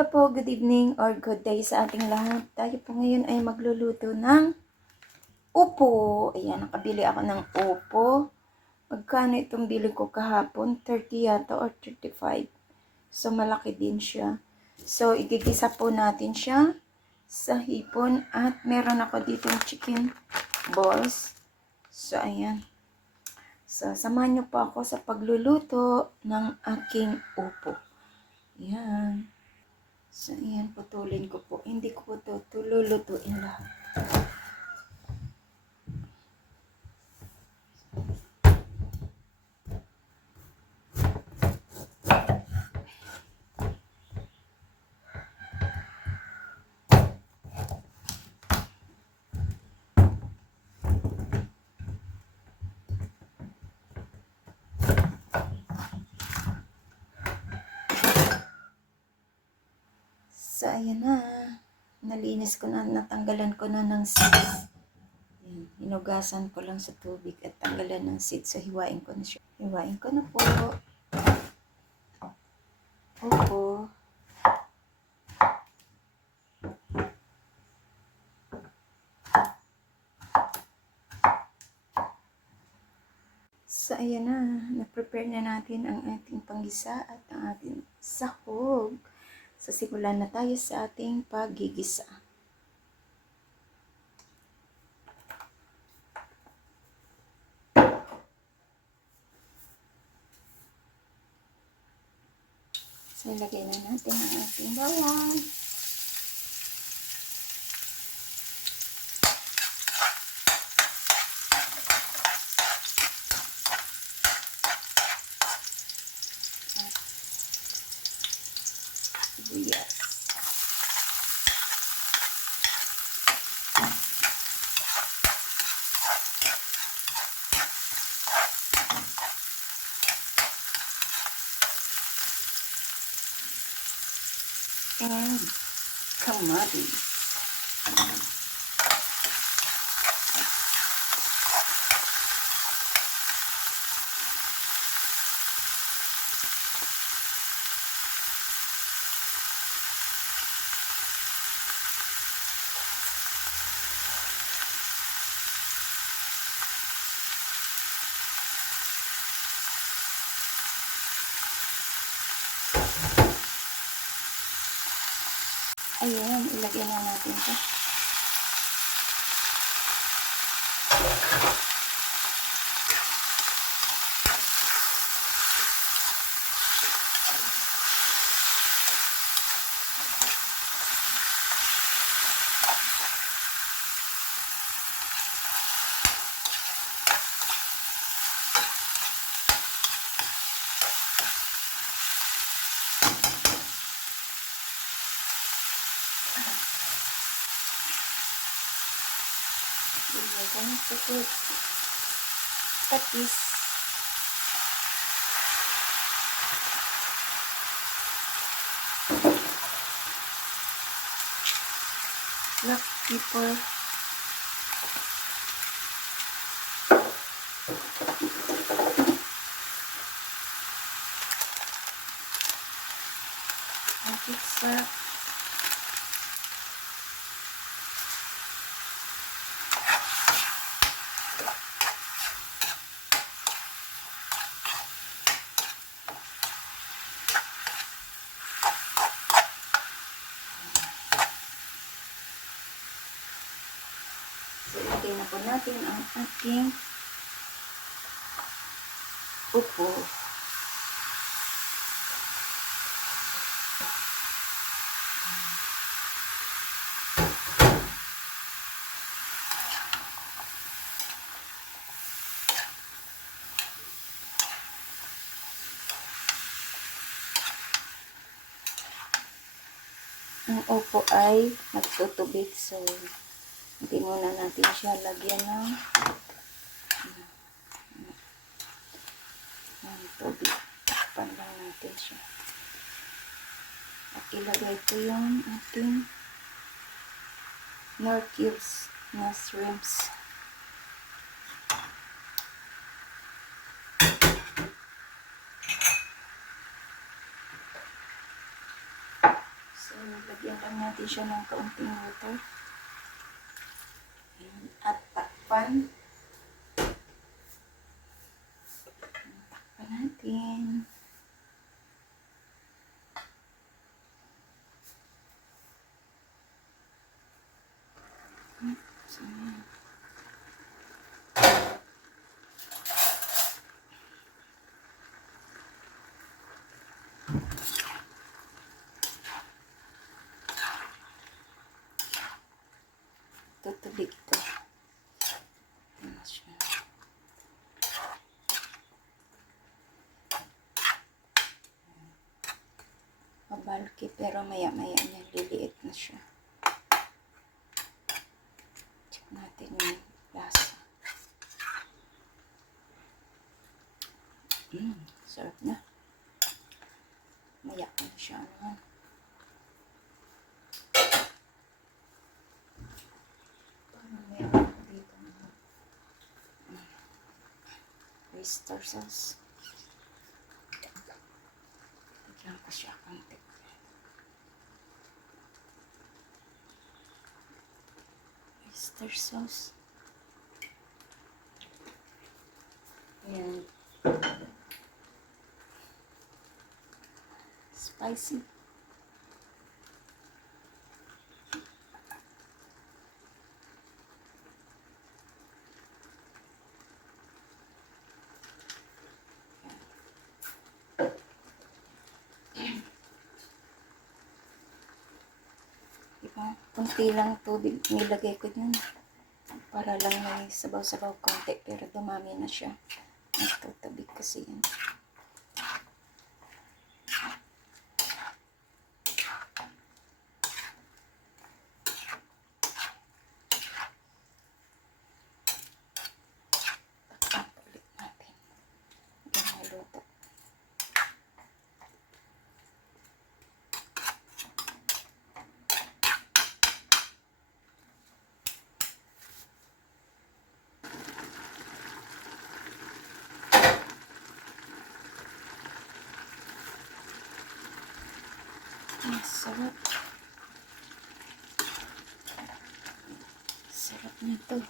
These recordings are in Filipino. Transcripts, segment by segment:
Hello po, good evening or good day sa ating lahat. Tayo po ngayon ay magluluto ng upo. Ayan, nakabili ako ng upo. Magkano itong bili ko kahapon? 30 yata or 35. So, malaki din siya. So, igigisa po natin siya sa hipon. At meron ako ditong chicken balls. So, ayan. So, samahan niyo po ako sa pagluluto ng aking upo. Ayan. So, ayan, putulin ko po. Hindi ko po ito tululutuin lahat. So, ayan na. Nalinis ko na, natanggalan ko na ng seeds. Ayan, hinugasan ko lang sa tubig at tanggalan ng seeds. So, hiwain ko na siya. Hiwain ko na po. Opo. So, ayan na. Na-prepare na natin ang ating panggisa at ang ating sahog. So, simulan na tayo sa ating paggigisa. So, ilagay na natin ang ating bawang. And kamatis. Ayan, ilagay na natin ito. Ilagay na sa patis. Black pepper. Magic syrup. So, ilagay na po natin ang ating upo. Ang upo ay nagtutubig. So, hindi muna natin siya lagyan ng ng tubig. Takpan lang natin siya. At ilagay ko yung ating nor cubes na shrimps. So, Lagyan lang natin siya ng kaunting water. At takpan. Takpan natin. Hmm, so, ayan. Tutubi ito. Ayan siya. Mabalki pero maya maya niya liliit na siya. Check natin yung lasa. Mm, sarap na. Maya na siya ako dito na oyster sauce. Bigyan ko siya konti. Oyster sauce. Ayan. Spicy. Diba? Kunti lang tubig nilagay ko dun. Para lang may sabaw-sabaw konti. Pero dumami na siya. Nagtatabi kasi yan. Takpan ulit natin. Hanggang maluto. Ang sarap. Sarap nito.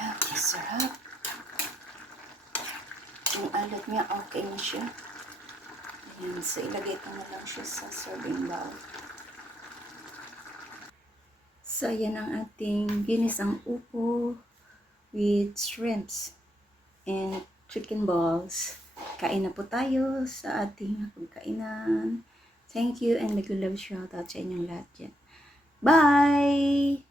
Ah, sarap. Yung alat niya, okay na siya. Ayan, so ilagay ko na lang siya sa serving bowl. So, yan ang ating ginisang upo with shrimps and chicken balls. Kain na po tayo sa ating pagkainan. Thank you and mag-love shout out sa inyong lahat dyan. Bye!